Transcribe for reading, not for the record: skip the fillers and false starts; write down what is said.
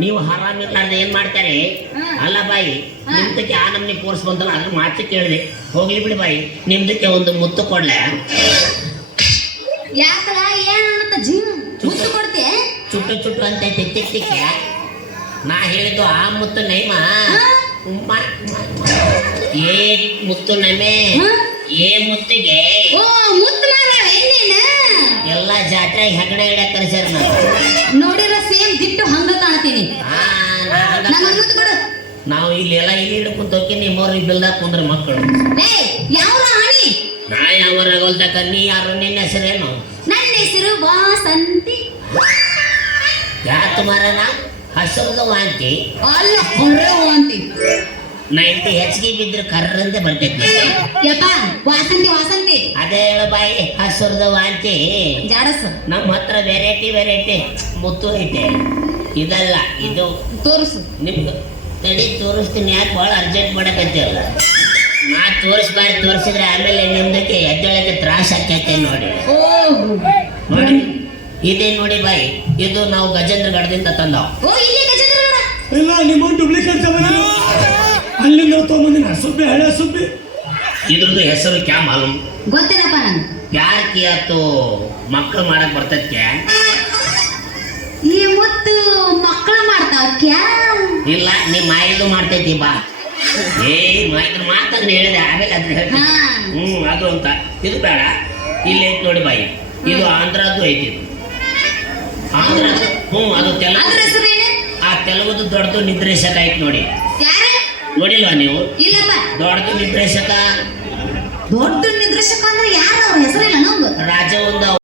ನೀವು ಹರಾಮಿಲ್ಲ ಅಂದ್ರೆ ಏನ್ ಮಾಡ್ತಾರೆ? ಅಲ್ಲ ಬಾಯಿ, ನಿಮ್ದಕ್ಕೆ ಆ ನಮ್ನಿ ಕೋರ್ಸ್ ಬಂದಲ್ಲ, ಅದ್ರ ಮಾತು ಕೇಳಿದೆ. ಹೋಗ್ಲಿ ಬಿಡಿ ಬಾಯಿ, ನಿಮ್ದಕ್ಕೆ ಒಂದು ಮುತ್ತು ಕೊಡ್ಲೆ? ಯಾಕಲ್ಲ ಏನಂತ ಜೀವ ಮುತ್ತು ಕೊಡ್ತೆ? ಚುಟ್ಟು ಚುಟ್ಟು ಅಂತ ತಿಕ್ಕ ನಾ ಹೇಳಿದ್ದು ಆ ಮುತ್ತು ನೈಮ. ಏ ಮುತ್ತು ನಮೆ, ಏ ಮುತ್ತಿಗೆ ಓ ಮುತ್ತು ಎಲ್ಲ ಜಾತ್ರೆ ಹೆಗಡೆ ಹಿಡ ಕರೆಸ್ಯಾರ. ನೋಡಿರ ಸೇಮ್ ದಿಟ್ಟು ಹಂಗ ಕಾಣ್ತೀನಿ. ನಾವು ಇಲ್ಲಿ ಎಲ್ಲ ಇಲ್ಲಿ ಹಿಡ್ಕೊಂತ ಹೋಗಿ ನಿಮ್ಮವ್ರಿಗೆ ಬಿಲ್ದಾಕ್ ಕುಂದ್ರೆ ಮಕ್ಕಳು. ಯಾವ ಆಣಿ? ನಾ ಯಾವರಾಗೋಲ್ದಕ್ಕ ನೀ ಯಾರು? ನಿನ್ನ ಹೆಸರೇನು? ನನ್ನ ಹೆಸರು ವಾಸಂತಿ. ಯಾತು ಮರನ ಹಸುರದ ವಾಂತಿ ಅಲ್ಲ ಹೊರ ವಾಂತಿ. 90 ಹೆಚ್ಚಿಗೆ ಬಿದ್ರೆ ಕರ್ರಂತೆ ಬರ್ತೈತಿ. ಯಪ್ಪ ವಾಸಂತಿ ವಾಸಂತಿ ಅದೇ ಹೇಳ ಬಾಯಿ, ಹಸುರದ ವಾಂತಿ ಜಾಡಸ್. ನಮ್ಮ ಹತ್ರ ವೆರೈಟಿ ಮುತ್ತು ಐತೆ. ಇದಲ್ಲ, ಇದು ತೋರಿಸು. ನಿಮ್ದು ತಡಿ ತೋರಿಸ್ತೀನಿ. ಯಾಕೆ ಭಾಳ ಅರ್ಜೆಂಟ್ ಮಾಡಕತ್ತೀರಲ್ಲ? ನಾ ತೋರಿಸಿದ್ರೆ ಆಮೇಲೆ ನಿಮ್ದಕ್ಕೆ ಎದ್ದೇಳಕ್ಕೆ ತ್ರಾಸ ಆಕೈತೆ ನೋಡಿ. ನೋಡಿ ಇದೇ ನೋಡಿ ಬಾಯಿ, ಇದು ನಾವು ಗಜೇಂದ್ರಗಢದಿಂದ ತಂದವು. ಇಲ್ಲ ನಿಮ್ಮ ಡೂಪ್ಲಿಕೇಟ್ ಅಲ್ಲಿಂದ ತಗೊಂಬಂದಿನ ಸುಬ್ಬಿ, ಹಳೆ ಸುಬ್ಬಿ. ಇದ್ರದ್ದು ಹೆಸರು ಕ್ಯಾ ಮಾಲೂಮ್? ಗೊತ್ತಿರಪ್ಪ ನಂಗೆ. ಯಾರ್ ಕಿಯಾತು ಮಕ್ಕಳು ಮಾಡಕ್ ಬರ್ತೈತೆ? ಈ ಮುತ್ತು ಮಕ್ಕಳು ಮಾಡ್ತಾವ ಕ್ಯಾ? ಇಲ್ಲ, ನಿಮ್ಮ ಮಾಯಿದು ಮಾಡ್ತೈತಿ ಬಾ. ಏ ಮಾಯಿದ್ರು ಮಾತಂದ್ರೆ ಹೇಳಿದೆ, ಆಮೇಲೆ ಅದ್ರ ಹೇಳ್ತೀನಿ. ಅದು ಅಂತ ಇದು ಬೇಡ. ಇಲ್ಲಿ ಐತಿ ನೋಡಿ ಬಾಯಿ, ಇದು ಆಂಧ್ರದ್ದು ಐತಿ. ಆಂಧ್ರ ಅದು ತೆಲುಗು. ಆ ತೆಲುಗುದು ದೊಡ್ಡದು ನಿರ್ದೇಶಕ ಐತಿ ನೋಡಿ. ನೋಡಿಲ್ವಾ ನೀವು? ಇಲ್ಲಪ್ಪ. ದೊಡ್ಡದು ನಿರ್ದೇಶಕ. ದೊಡ್ಡ ನಿರ್ದೇಶಕ ಅಂದ್ರೆ ಯಾರು? ಅವ್ರ ಹೆಸರಿಲ್ಲ ನಮ್ಗೆ. ರಾಜ ಒಂದು